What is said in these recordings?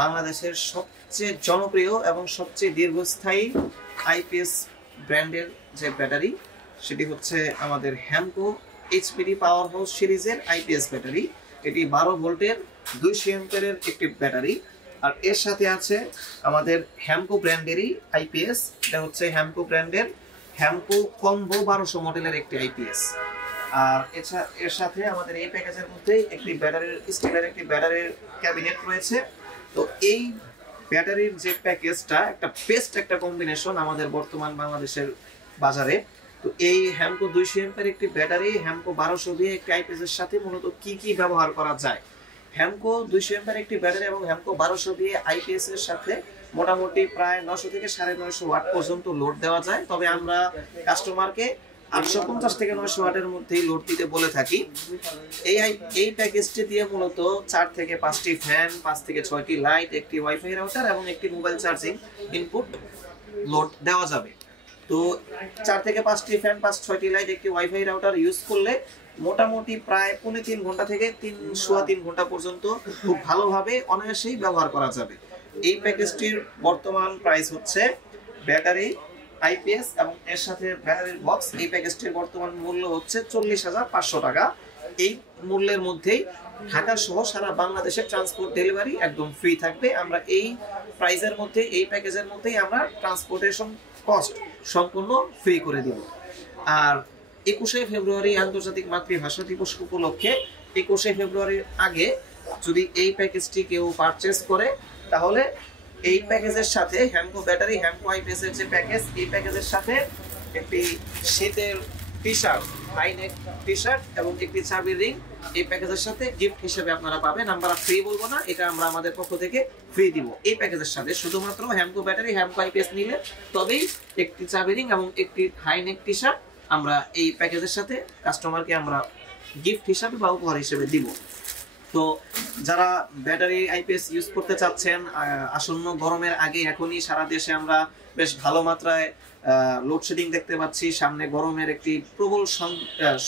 বাংলাদেশের সবচেয়ে জনপ্রিয় এবং সবচেয়ে দীর্ঘস্থায়ী আইপিএস ব্র্যান্ডের যে ব্যাটারি সেটি হচ্ছে আমাদের হ্যামকো এইচপিডি পাওয়ার হাউস সিরিজের আইপিএস ব্যাটারি। এটি 12 ভোল্টের 200 অ্যাম্পিয়ারের একটি ব্যাটারি। আর এর সাথে আছে আমাদের হ্যামকো ব্র্যান্ডেরই আইপিএস। এটা হচ্ছে হ্যামকো ব্র্যান্ডের হ্যামকো কম্বো 1200 মডেলের একটি আইপিএস। আর এর সাথে আমাদের এই প্যাকেজের মধ্যে একটি ব্যাটারির স্টিলের একটি ব্যাটারির ক্যাবিনেট রয়েছে। তো এই ব্যাটারির যে প্যাকেজটা বেস্ট একটা কম্বিনেশন আমাদের বর্তমান বাংলাদেশের বাজারে। তো এই হ্যামকো 200 অ্যাম্পিয়ার একটি ব্যাটারি হ্যামকো 1200 দিয়ে একটি আইপিএস এর সাথে মূলত কি কি ব্যবহার করা যায়। হ্যামকো 200 অ্যাম্পিয়ার একটি ব্যাটারি এবং হ্যামকো 1200 দিয়ে আইপিএস এর সাথে মোটামুটি প্রায় 900 থেকে 950 ওয়াট পর্যন্ত লোড দেওয়া যায়। তবে আমরা কাস্টমারকে 850 থেকে 900 ওয়াটের মধ্যেই লোড দিতে বলে থাকি। এই প্যাকেজটি দিয়ে মূলত 4 থেকে 5টি ফ্যান, 5 থেকে 6টি লাইট, একটি ওয়াইফাই রাউটার এবং একটি মোবাইল চার্জিং ইনপুট লোড দেওয়া যাবে। তো 4 থেকে 5টি ফ্যান, 5-6টি লাইট, একটি ওয়াইফাই রাউটার ইউজ করলে মোটামুটি প্রায় 3.5 ঘন্টা থেকে 3 ঘন্টা পর্যন্ত খুব ভালোভাবে অনায়াসেই ব্যবহার করা যাবে। এই প্যাকেজটির বর্তমান প্রাইস হচ্ছে ব্যাটারি, আইপিএস এবং এর সাথে ব্যাটারির বক্স। এই প্যাকেজটির বর্তমান মূল্য হচ্ছে 40,500 টাকা। এই মূল্যের মধ্যেই ঢাকা সহ সারা বাংলাদেশের ট্রান্সপোর্ট ডেলিভারি একদম ফ্রি থাকবে। আমরা এই প্রাইসের মধ্যে, এই প্যাকেজের মধ্যেই আমরা ট্রান্সপোর্টেশন কস্ট সম্পূর্ণ ফ্রি করে দিব। আর 21শে ফেব্রুয়ারি আন্তর্জাতিক মাতৃভাষা দিবস উপলক্ষে 21শে ফেব্রুয়ারির আগে যদি এই প্যাকেজটি কেউ পারচেস করে তাহলে এই প্যাকেজের সাথে হ্যামকো ব্যাটারি, হ্যামকো আইপিএস এর যে প্যাকেজ, এই প্যাকেজের সাথে একটি শীতের টি-শার্ট, হাইনেক টি-শার্ট এবং একটি চাবির রিং এই প্যাকেজের সাথে গিফট হিসেবে আপনারা পাবেন। আমরা ফ্রি বলবো না, এটা আমরা আমাদের পক্ষ থেকে ফ্রি দিব। এই প্যাকেজের সাথে শুধুমাত্র হ্যামকো ব্যাটারি, হ্যামকো আইপিএস নিলে তবেই একটি চাবি রিং এবং একটি হাইনেক টি-শার্ট আমরা এই প্যাকেজের সাথে কাস্টমারকে আমরা গিফট হিসাবে বা উপহার হিসেবে দিব। তো যারা ব্যাটারি আইপিএস ইউজ করতে চাচ্ছেন, আসন্ন গরমের আগে এখনই সারা দেশে আমরা বেশ ভালো মাত্রায় লোডশেডিং দেখতে পাচ্ছি। সামনে গরমের একটি প্রবল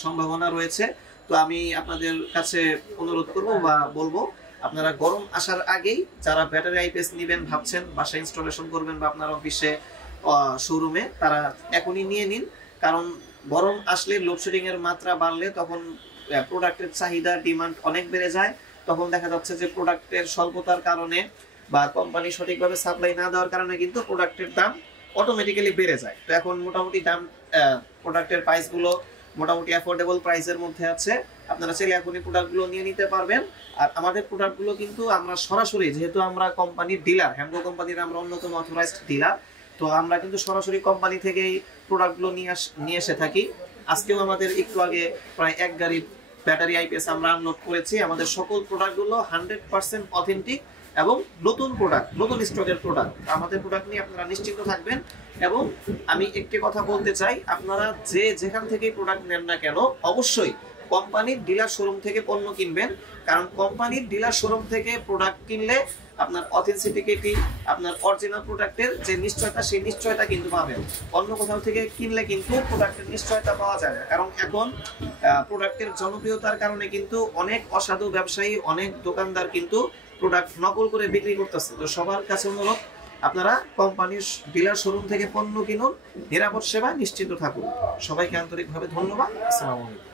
সম্ভাবনা রয়েছে। তো আমি আপনাদের কাছে অনুরোধ করব বা বলবো, আপনারা গরম আসার আগেই যারা ব্যাটারি আইপিএস নেবেন ভাবছেন, বাসায় ইনস্টলেশন করবেন বা আপনার অফিসে, শোরুমে, তারা এখনই নিয়ে নিন। কারণ গরম আসলে লোডশেডিং এর মাত্রা বাড়লে তখন প্রোডাক্টের চাহিদা, ডিমান্ড অনেক বেড়ে যায়। তখন দেখা যাচ্ছে যে প্রোডাক্টের স্বল্পতার কারণে বা কোম্পানি সঠিকভাবে সাপ্লাই না দেওয়ার কারণে কিন্তু প্রোডাক্টের দাম অটোমেটিক্যালি বেড়ে যায়। তো এখন মোটামুটি দাম, প্রোডাক্টের প্রাইসগুলো মোটামুটি অ্যাফোর্ডেবল প্রাইসের মধ্যে আছে। আপনারা চাইলে এখনই প্রোডাক্টগুলো নিয়ে নিতে পারবেন। আর আমাদের প্রোডাক্টগুলো কিন্তু আমরা সরাসরি, যেহেতু আমরা কোম্পানির ডিলার, হ্যামকো কোম্পানির আমরা অন্যতম অথরাইজড ডিলার, তো আমরা কিন্তু সরাসরি কোম্পানি থেকেই প্রোডাক্টগুলো নিয়ে এসে থাকি। আজকেও আমাদের একটু আগে প্রায় 1 গাড়ি ব্যাটারি আইপিএস আমরা আনলোড করেছি। আমাদের সকল প্রোডাক্টগুলো 100% অথেন্টিক এবং নতুন প্রোডাক্ট, নতুন স্টকের প্রোডাক্ট। আমাদের প্রোডাক্ট নিয়ে আপনারা নিশ্চিন্ত থাকবেন। এবং আমি একটি কথা বলতে চাই, আপনারা যেখান থেকে প্রোডাক্ট নেন না কেন অবশ্যই কোম্পানির ডিলার শোরুম থেকে পণ্য কিনবেন। কারণ কোম্পানির ডিলার শোরুম থেকে প্রোডাক্ট কিনলে আপনার অথেন্টিসিটি, আপনার অরিজিনাল প্রোডাক্টের যে নিশ্চয়তা, সেই নিশ্চয়তা কিন্তু পাবেন। অন্য কোথাও থেকে কিনলে কিন্তু প্রোডাক্টের নিশ্চয়তা পাওয়া যায় না। কারণ এখন প্রোডাক্টের জনপ্রিয়তার কারণে কিন্তু অনেক অসাধু ব্যবসায়ী, অনেক দোকানদার কিন্তু প্রোডাক্ট নকল করে বিক্রি করতেছে। তো সবার কাছে অনুরোধ, আপনারা কোম্পানির ডিলার শোরুম থেকে পণ্য কিনুন, নিরাপদ সেবা নিশ্চিন্ত থাকুন। সবাইকে আন্তরিকভাবে ধন্যবাদ। আসসালামু আলাইকুম।